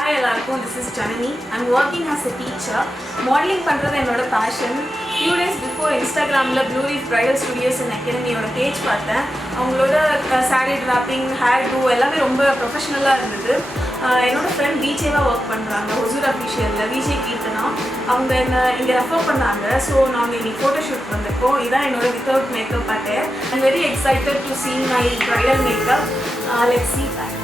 Hi எல்லாருக்கும், this is Janani. I'm working as a teacher. Modeling பண்றது என்னோட passion. Few days before Instagramல Blueleaf Bridal Studios and Academy ஓட பேஜ் பார்த்தேன். அவங்களோட saree draping, hair do எல்லாமே ரொம்ப ப்ரொஃபஷனலா இருந்தது. என்னோட friend விஜேவா ஒர்க் பண்றாங்க ஹொசூர் அஃபிஷியல்ல விஜே கீர்த்தனா. அவங்க என்ன இங்க ரெஃபர் பண்ணாங்க. ஸோ நாங்கள் இன்னைக்கு ஃபோட்டோ ஷூட் வந்திருக்கோம். இதான் என்னோட without makeup attire. I'm very excited to see my bridal makeup. Let's see that.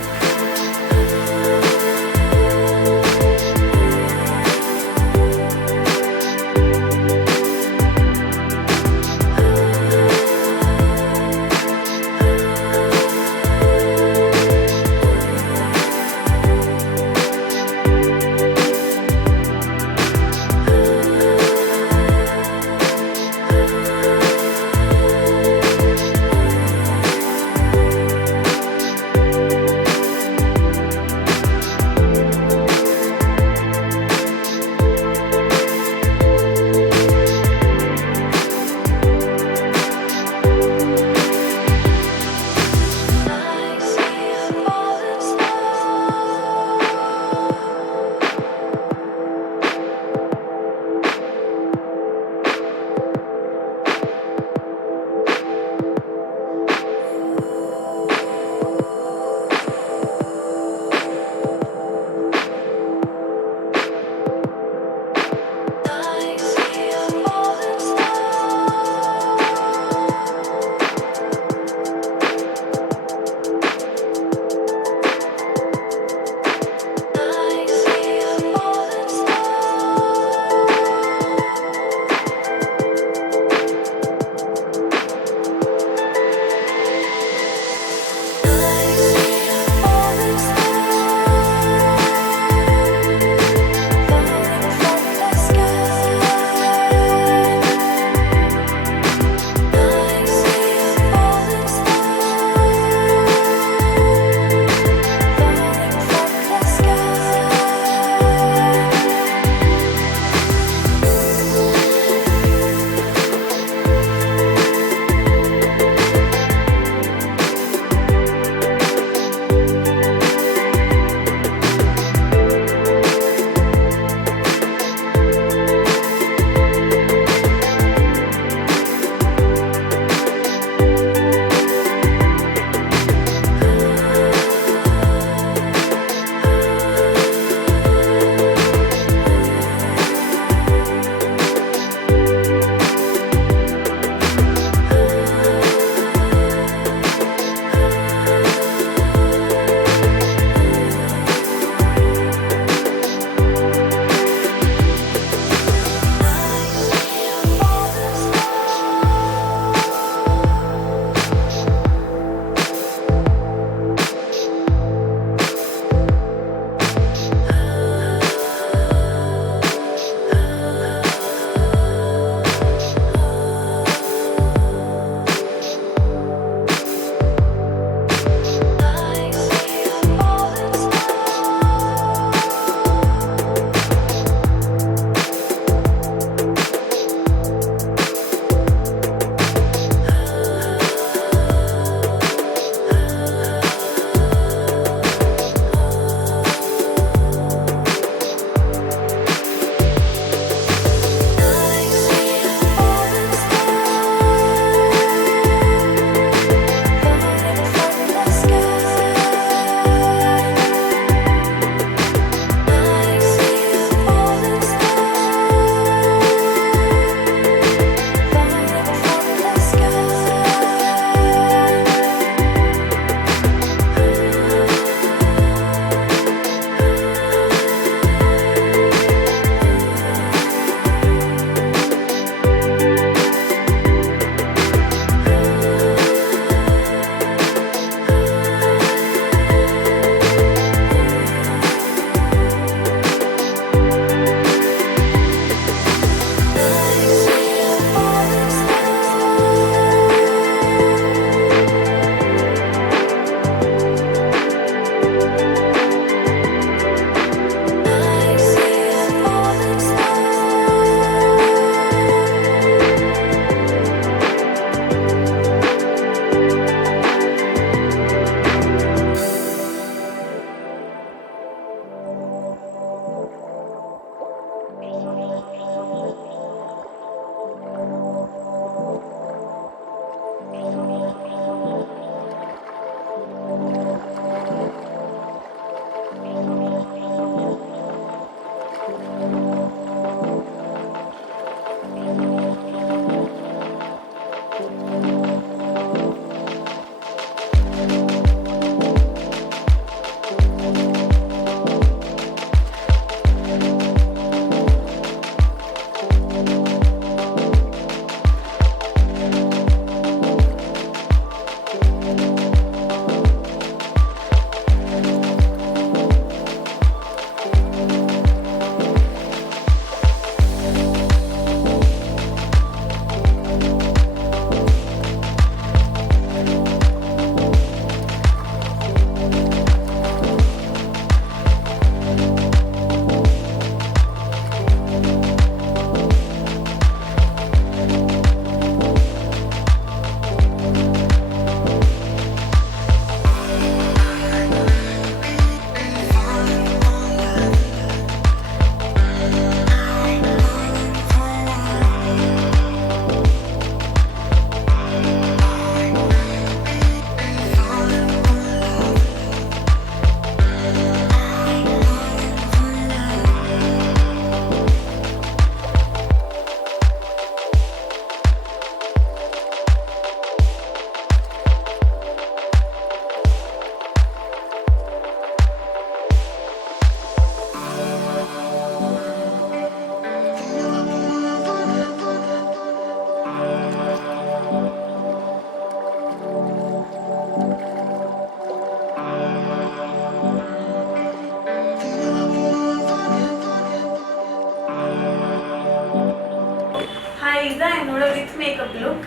இதுதான் என்னோட வித் மேக்கப் லுக்.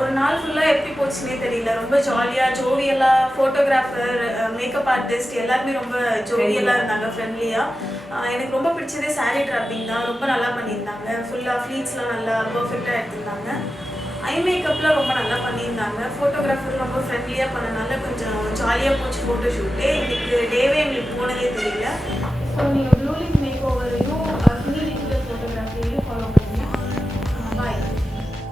ஒரு நாள் ஃபுல்லாக எப்படி போச்சுன்னே தெரியல. ரொம்ப ஜாலியாக ஜோவியலாக ஃபோட்டோகிராஃபர் மேக்கப் ஆர்டிஸ்ட் எல்லாருமே ரொம்ப ஜோவியலாக இருந்தாங்க, ஃப்ரெண்ட்லியாக. எனக்கு ரொம்ப பிடிச்சதே சாரீ ட்ராப்பிங் தான். ரொம்ப நல்லா பண்ணியிருந்தாங்க. ஃபுல்லாக ஃப்ளீட்ஸ்லாம் நல்லா பர்ஃபெக்டாக எடுத்திருந்தாங்க. ஐ மேக்கப்லாம் ரொம்ப நல்லா பண்ணியிருந்தாங்க. ஃபோட்டோகிராஃபர் ரொம்ப ஃப்ரெண்ட்லியாக பண்ணனால கொஞ்சம் ஜாலியாக போச்சு ஃபோட்டோ ஷூட்டே. இன்னைக்கு டேவே எங்களுக்கு போனதே தெரியல. ஸோ நீங்கள்